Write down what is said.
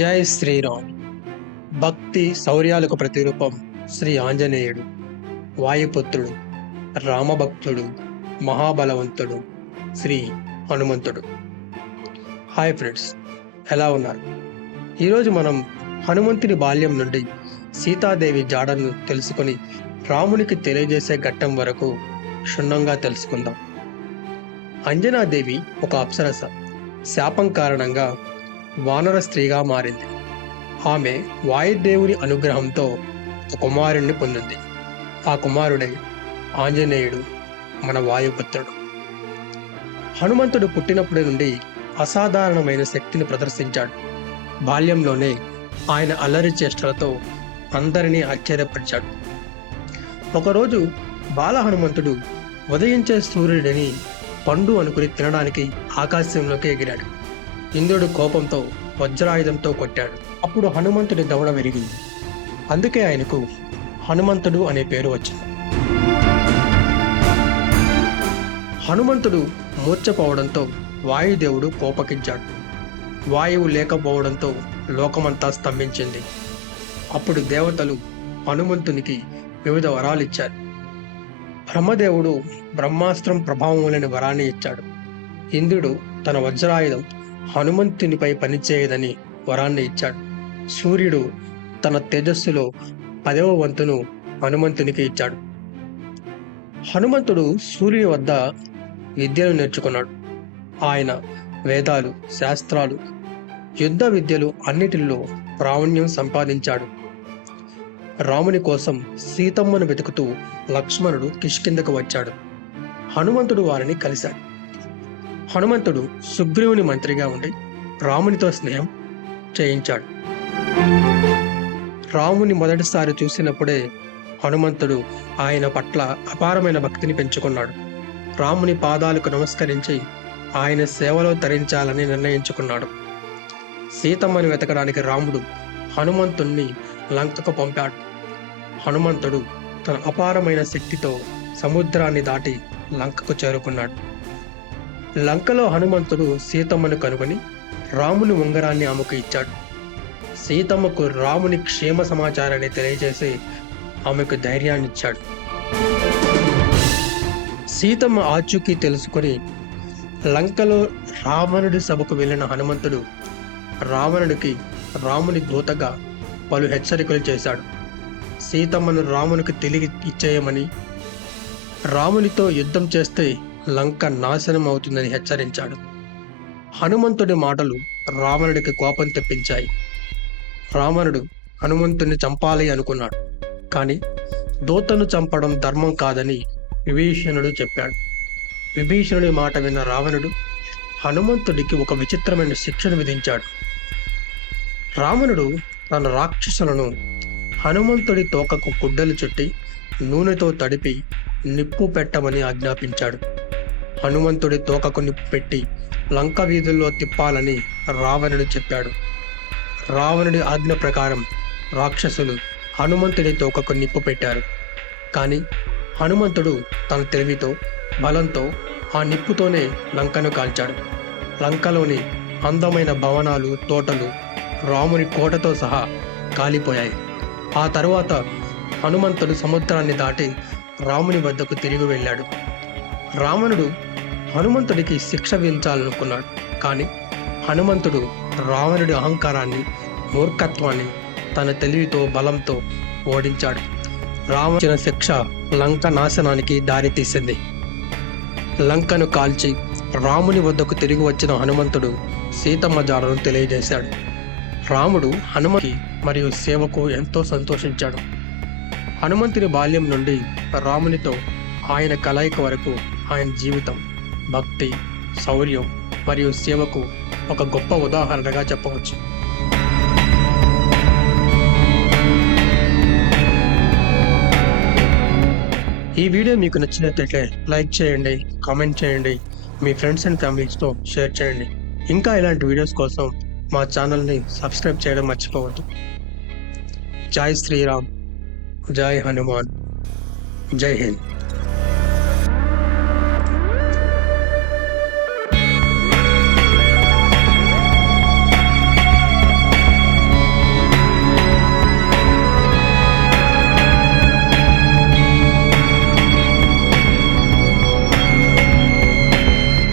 జై శ్రీరామ్. భక్తి శౌర్యాలకు ప్రతిరూపం శ్రీ ఆంజనేయుడు వాయుపుత్రుడు రామభక్తుడు మహాబలవంతుడు శ్రీ హనుమంతుడు. హాయ్ ఫ్రెండ్స్ ఎలా ఉన్నారు? ఈరోజు మనం హనుమంతుని బాల్యం నుండి సీతాదేవి జాడను తెలుసుకొని రామునికి తెలియజేసే ఘట్టం వరకు క్షుణ్ణంగా తెలుసుకుందాం. అంజనాదేవి ఒక అప్సరస శాపం కారణంగా వానర స్త్రీగా మారింది. ఆమె వాయుదేవుని అనుగ్రహంతో ఒక కుమారుణ్ణి పొందింది. ఆ కుమారుడే ఆంజనేయుడు మన వాయుపుత్రుడు. హనుమంతుడు పుట్టినప్పటి నుండి అసాధారణమైన శక్తిని ప్రదర్శించాడు. బాల్యంలోనే ఆయన అల్లరి చేష్టలతో అందరినీ ఆశ్చర్యపరిచాడు. ఒకరోజు బాల హనుమంతుడు ఉదయించే సూర్యుడిని పండు అనుకుని తినడానికి ఆకాశంలోకి ఎగిరాడు. ఇంద్రుడు కోపంతో వజ్రాయుధంతో కొట్టాడు. అప్పుడు హనుమంతుడి దవడ విరిగింది. అందుకే ఆయనకు హనుమంతుడు అనే పేరు వచ్చింది. హనుమంతుడు మూర్చపోవడంతో వాయుదేవుడు కోపకించాడు వాయువు లేకపోవడంతో లోకమంతా స్తంభించింది. అప్పుడు దేవతలు హనుమంతునికి వివిధ వరాలు ఇచ్చారు బ్రహ్మదేవుడు బ్రహ్మాస్త్రం ప్రభావం లేని వరాన్ని ఇచ్చాడు. ఇంద్రుడు తన వజ్రాయుధం హనుమంతునిపై పనిచేయదని వరాన్ని ఇచ్చాడు. సూర్యుడు తన తేజస్సులో పదవ వంతును హనుమంతునికి ఇచ్చాడు. హనుమంతుడు సూర్యుని వద్ద విద్యను నేర్చుకున్నాడు. ఆయన వేదాలు శాస్త్రాలు యుద్ధ విద్యలు అన్నిటిలో ప్రావీణ్యం సంపాదించాడు. రాముని కోసం సీతమ్మను వెతుకుతూ లక్ష్మణుడు కిష్కిందకు వచ్చాడు. హనుమంతుడు వారిని కలిశాడు. హనుమంతుడు సుగ్రీవుని మంత్రిగా ఉండి రామునితో స్నేహం చేయించాడు. రాముని మొదటిసారి చూసినప్పుడే హనుమంతుడు ఆయన పట్ల అపారమైన భక్తిని పెంచుకున్నాడు. రాముని పాదాలకు నమస్కరించి ఆయన సేవలో తరించాలని నిర్ణయించుకున్నాడు. సీతమ్మని వెతకడానికి రాముడు హనుమంతుణ్ణి లంకకు పంపాడు. హనుమంతుడు తన అపారమైన శక్తితో సముద్రాన్ని దాటి లంకకు చేరుకున్నాడు. లంకలో హనుమంతుడు సీతమ్మను కనుగొని రాముని ఉంగరాన్ని ఆమెకు ఇచ్చాడు. సీతమ్మకు రాముని క్షేమ సమాచారాన్ని తెలియజేసి ఆమెకు ధైర్యాన్ని ఇచ్చాడు. సీతమ్మ ఆచూకీ తెలుసుకొని లంకలో రావణుడి సభకు వెళ్ళిన హనుమంతుడు రావణుడికి రాముని దూతగా పలు హెచ్చరికలు చేశాడు. సీతమ్మను రామునికి తిరిగి ఇచ్చేయమని రామునితో యుద్ధం చేస్తే లంక నాశనం అవుతుందని హెచ్చరించాడు. హనుమంతుడి మాటలు రావణుడికి కోపం తెప్పించాయి. రావణుడు హనుమంతుని చంపాలి అనుకున్నాడు. కానీ దూతను చంపడం ధర్మం కాదని విభీషణుడు చెప్పాడు. విభీషణుడి మాట విన్న రావణుడు హనుమంతుడికి ఒక విచిత్రమైన శిక్షను విధించాడు. రావణుడు తన రాక్షసులను హనుమంతుడి తోకకు గుడ్డలు చుట్టి నూనెతో తడిపి నిప్పు పెట్టమని ఆజ్ఞాపించాడు. హనుమంతుడి తోకకు నిప్పు పెట్టి లంక వీధుల్లో తిప్పాలని రావణుడు చెప్పాడు. రావణుడి ఆజ్ఞ ప్రకారం రాక్షసులు హనుమంతుడి తోకకు నిప్పు పెట్టారు. కానీ హనుమంతుడు తన తెలివితో బలంతో ఆ నిప్పుతోనే లంకను కాల్చాడు. లంకలోని అందమైన భవనాలు తోటలు రాముని కోటతో సహా కాలిపోయాయి. ఆ తరువాత హనుమంతుడు సముద్రాన్ని దాటి రాముని వద్దకు తిరిగి వెళ్ళాడు. రావణుడు హనుమంతుడికి శిక్ష విధించాలనుకున్నాడు. కానీ హనుమంతుడు రావణుడి అహంకారాన్ని మూర్ఖత్వాన్ని తన తెలివితో బలంతో ఓడించాడు. రావణ శిక్ష లంక నాశనానికి దారితీసింది. లంకను కాల్చి రాముని వద్దకు తిరిగి వచ్చిన హనుమంతుడు సీతమ్మ జాడను తెలియజేశాడు. రాముడు హనుమతి మరియు సేవకు ఎంతో సంతోషించాడు. హనుమంతుని బాల్యం నుండి రామునితో ఆయన కలయిక వరకు ఆయన జీవితం భక్తి శౌర్యం మరియు సేవకు ఒక గొప్ప ఉదాహరణగా చెప్పవచ్చు. ఈ వీడియో మీకు నచ్చినట్లయితే లైక్ చేయండి కామెంట్ చేయండి మీ ఫ్రెండ్స్ అండ్ ఫ్యామిలీస్తో షేర్ చేయండి. ఇంకా ఇలాంటి వీడియోస్ కోసం మా ఛానల్ని సబ్స్క్రైబ్ చేయడం మర్చిపోవద్దు. జై శ్రీరామ్ జై హనుమాన్ జై హింద్.